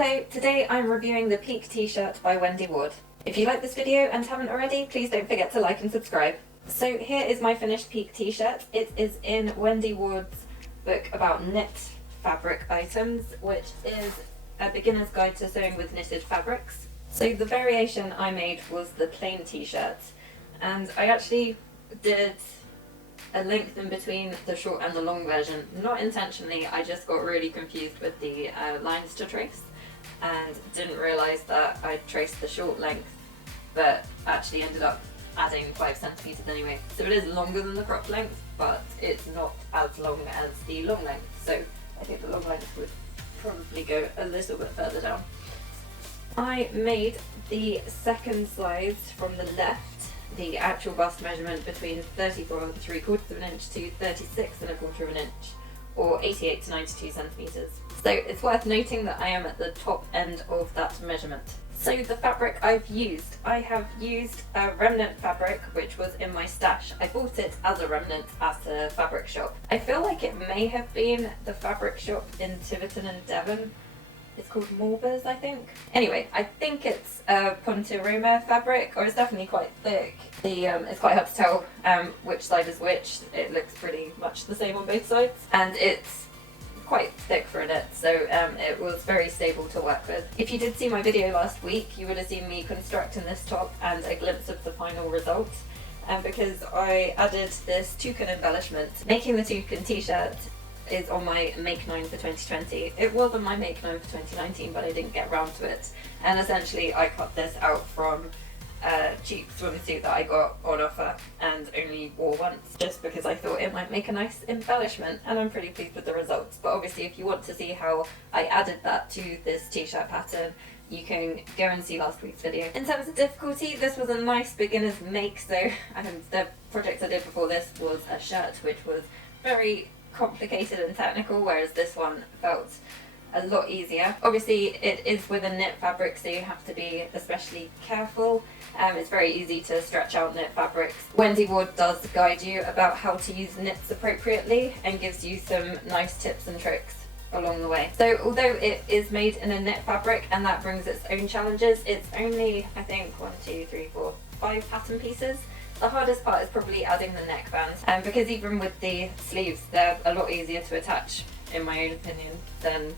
Hello, today I'm reviewing the Peak t-shirt by Wendy Ward. If you like this video and haven't already, please don't forget to like and subscribe. So here is my finished Peak t-shirt. It is in Wendy Ward's book about knit fabric items, which is a beginner's guide to sewing with knitted fabrics. So the variation I made was the plain t-shirt, and I actually did a length in between the short and the long version. Not intentionally, I just got really confused with the lines to trace and didn't realise that I traced the short length, but actually ended up adding 5 centimetres anyway. So it is longer than the crop length, but it's not as long as the long length. So I think the long length would probably go a little bit further down. I made the second size from the left, the actual bust measurement between 34 3/4 of an inch to 36 1/4 of an inch, or 88 to 92 centimetres. So it's worth noting that I am at the top end of that measurement. So the fabric I have used a remnant fabric which was in my stash. I bought it as a remnant at a fabric shop. I feel like it may have been the fabric shop in Tiverton and Devon. It's called Morbers, I think. Anyway, I think it's a Ponte Roma fabric, or it's definitely quite thick. It's quite hard to tell which side is which. It looks pretty much the same on both sides, and it's quite thick for a knit, so it was very stable to work with. If you did see my video last week, you would have seen me constructing this top and a glimpse of the final result. Because I added this toucan embellishment. Making the toucan t-shirt is on my Make 9 for 2020. It was on my Make 9 for 2019, but I didn't get round to it. And essentially I cut this out from a cheap swimsuit that I got on offer and only wore once, just because I thought it might make a nice embellishment, and I'm pretty pleased with the results. But obviously if you want to see how I added that to this t-shirt pattern, you can go and see last week's video. In terms of difficulty, this was a nice beginner's make, so the project I did before this was a shirt which was very complicated and technical, whereas this one felt a lot easier. Obviously it is with a knit fabric, so you have to be especially careful. It's very easy to stretch out knit fabrics. Wendy Ward does guide you about how to use knits appropriately and gives you some nice tips and tricks along the way. So although it is made in a knit fabric and that brings its own challenges, it's only, I think, 5 pattern pieces. The hardest part is probably adding the neckbands, because even with the sleeves, they're a lot easier to attach, in my own opinion, than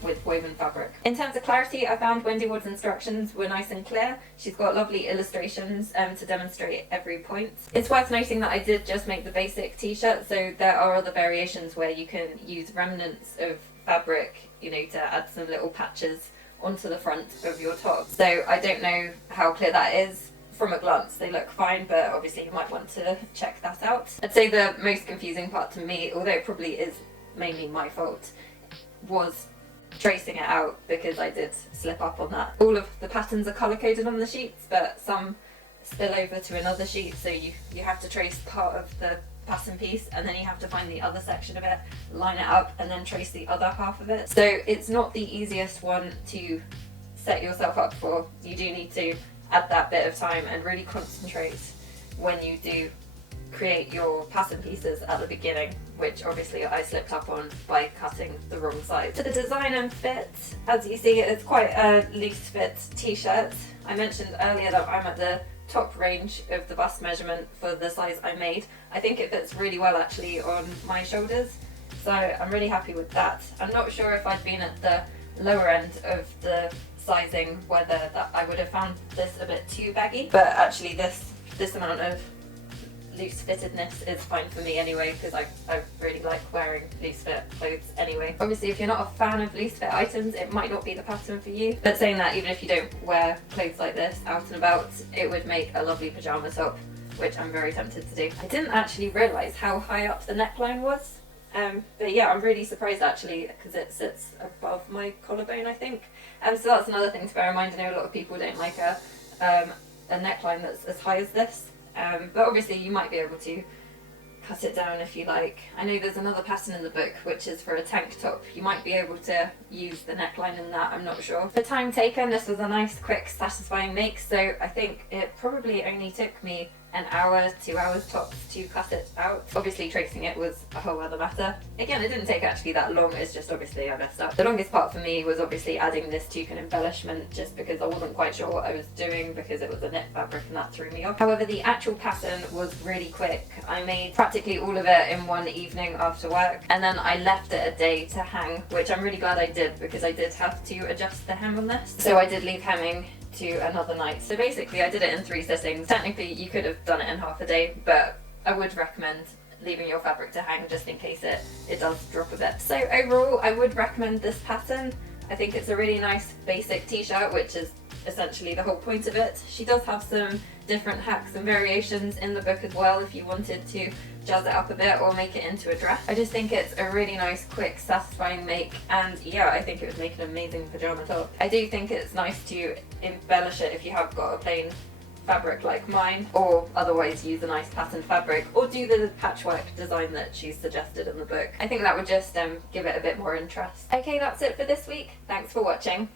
with woven fabric. In terms of clarity, I found Wendy Ward's instructions were nice and clear. She's got lovely illustrations to demonstrate every point. It's worth noting that I did just make the basic t-shirt, so there are other variations where you can use remnants of fabric, to add some little patches onto the front of your top. So I don't know how clear that is. From a glance they look fine, but obviously you might want to check that out. I'd say the most confusing part to me, although it probably is mainly my fault, was tracing it out, because I did slip up on that. All of the patterns are colour coded on the sheets, but some spill over to another sheet, so you have to trace part of the pattern piece and then you have to find the other section of it, line it up, and then trace the other half of it. So it's not the easiest one to set yourself up for. You do need to add that bit of time and really concentrate when you do create your pattern pieces at the beginning, which obviously I slipped up on by cutting the wrong size. So the design and fit, as you see, it's quite a loose fit t-shirt. I mentioned earlier that I'm at the top range of the bust measurement for the size I made. I think it fits really well actually on my shoulders, so I'm really happy with that. I'm not sure if I'd been at the lower end of the sizing whether that I would have found this a bit too baggy, but actually this amount of loose fittedness is fine for me anyway, because I really like wearing loose fit clothes anyway. Obviously if you're not a fan of loose fit items, it might not be the pattern for you, but saying that, even if you don't wear clothes like this out and about, it would make a lovely pyjama top, which I'm very tempted to do. I didn't actually realise how high up the neckline was, but yeah, I'm really surprised actually, because it sits above my collarbone, I think. So that's another thing to bear in mind. I know a lot of people don't like a neckline that's as high as this, but obviously you might be able to cut it down if you like. I know there's another pattern in the book which is for a tank top. You might be able to use the neckline in that, I'm not sure. For time taken, this was a nice, quick, satisfying make, so I think it probably only took me an hour, 2 hours tops to cut it out. Obviously tracing it was a whole other matter. Again, it didn't take actually that long, it's just obviously I messed up. The longest part for me was obviously adding this toucan embellishment, just because I wasn't quite sure what I was doing because it was a knit fabric and that threw me off. However, the actual pattern was really quick. I made practically all of it in one evening after work, and then I left it a day to hang, which I'm really glad I did because I did have to adjust the hem on this. So I did leave hemming to another night. So basically I did it in 3 sittings. Technically you could have done it in half a day, but I would recommend leaving your fabric to hang just in case it does drop a bit. So overall I would recommend this pattern. I think it's a really nice basic t-shirt, which is essentially the whole point of it. She does have some different hacks and variations in the book as well if you wanted to jazz it up a bit or make it into a dress. I just think it's a really nice, quick, satisfying make, and yeah, I think it would make an amazing pyjama top. I do think it's nice to embellish it if you have got a plain fabric like mine, or otherwise use a nice patterned fabric, or do the patchwork design that she's suggested in the book. I think that would just give it a bit more interest. Okay, that's it for this week. Thanks for watching.